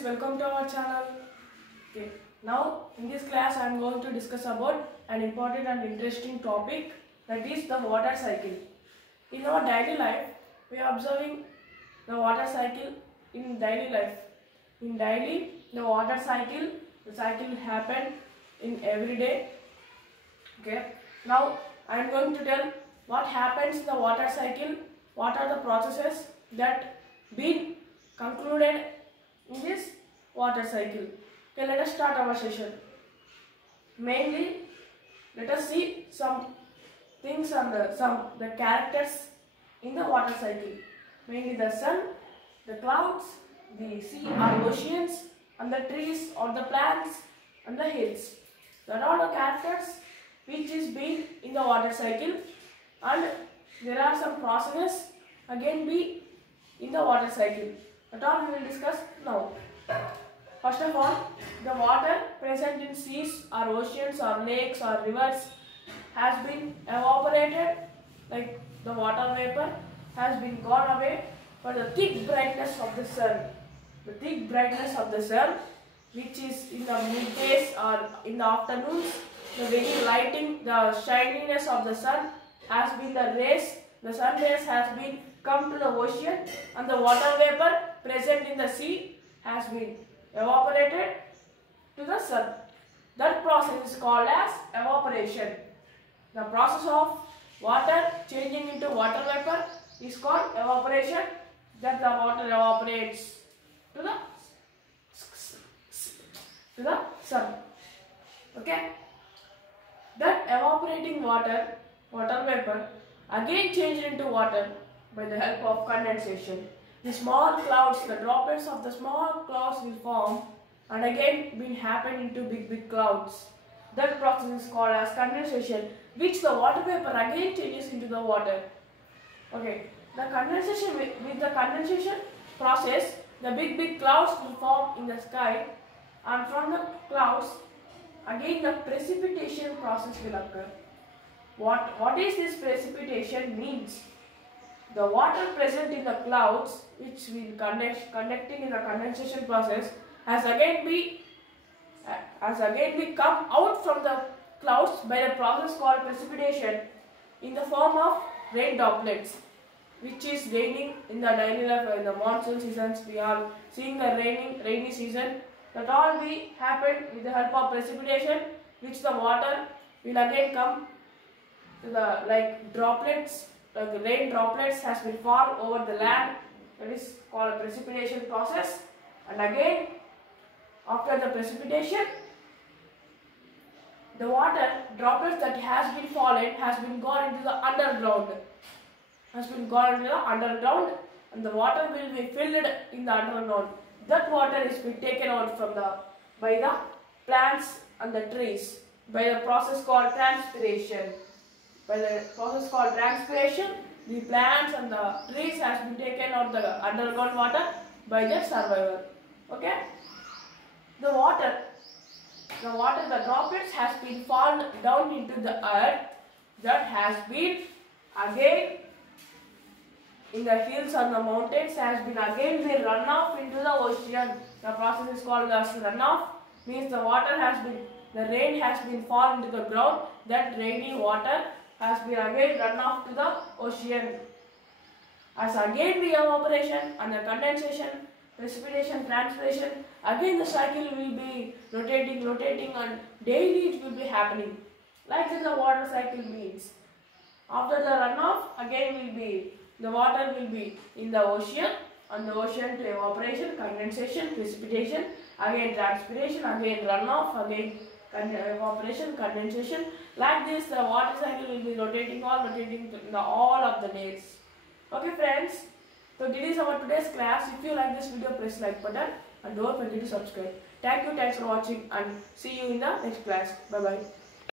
friends, welcome to our channel. Okay, now in this class I am going to discuss about an important and interesting topic, that is the water cycle. In our daily life, we are observing the water cycle in daily life. In daily, the water cycle, the cycle happen in every day. Okay, now I am going to tell what happens in the water cycle, what are the processes that been concluded in this water cycle. Okay, let us start our session. Mainly, let us see some things and the characters in the water cycle. Mainly the sun, the clouds, the sea or oceans, and the trees or the plants and the hills. That are the characters which is being in the water cycle, and there are some processes again be in the water cycle. That all we will discuss now. First of all, the water present in seas or oceans or lakes or rivers has been evaporated, like the water vapor has been gone away for the thick brightness of the sun. The thick brightness of the sun, which is in the middays or in the afternoons, the very lighting, the shininess of the sun has been the rays, the sun rays has been come to the ocean, and the water vapor present in the sea has been evaporated to the sun. That process is called as evaporation. The process of water changing into water vapor is called evaporation, that the water evaporates to the sun. Okay? That evaporating water vapor again changed into water by the help of condensation. The small clouds, the droplets of the small clouds will form and again will happen into big clouds. That process is called as condensation, which the water vapor again changes into the water. Okay, the condensation with the condensation process, the big clouds will form in the sky, and from the clouds again the precipitation process will occur. What is this precipitation means? The water present in the clouds, which will conducting in the condensation process, has again be come out from the clouds by the process called precipitation in the form of rain droplets, which is raining in the daily life. In the monsoon seasons, we are seeing the rainy season. That all will happen with the help of precipitation, which the water will again come to the droplets. The rain droplets has been formed over the land. That is called a precipitation process. And again, after the precipitation, the water droplets that has been fallen has been gone into the underground. And the water will be filled in the underground. That water is being taken out by the plants and the trees by the process called transpiration. By the process called transpiration, the plants and the trees has been taken out the underground water by their survival. Okay? The droplets has been fallen down into the earth, that has been again in the hills and the mountains has been again be run off into the ocean. The process is called as runoff. Means the rain has been fallen into the ground. That rainy water has been again run off to the ocean. As again the evaporation and the condensation, precipitation, transpiration, again the cycle will be rotating, and daily it will be happening. Like that the water cycle means. After the runoff, again the water will be in the ocean, and the ocean to evaporation, condensation, precipitation, again transpiration, again runoff, again evaporation, condensation. Like this, the water cycle will be rotating in all of the days. Okay friends, so this is our today's class. If you like this video, press like button and don't forget to subscribe. Thanks for watching, and see you in the next class. Bye bye.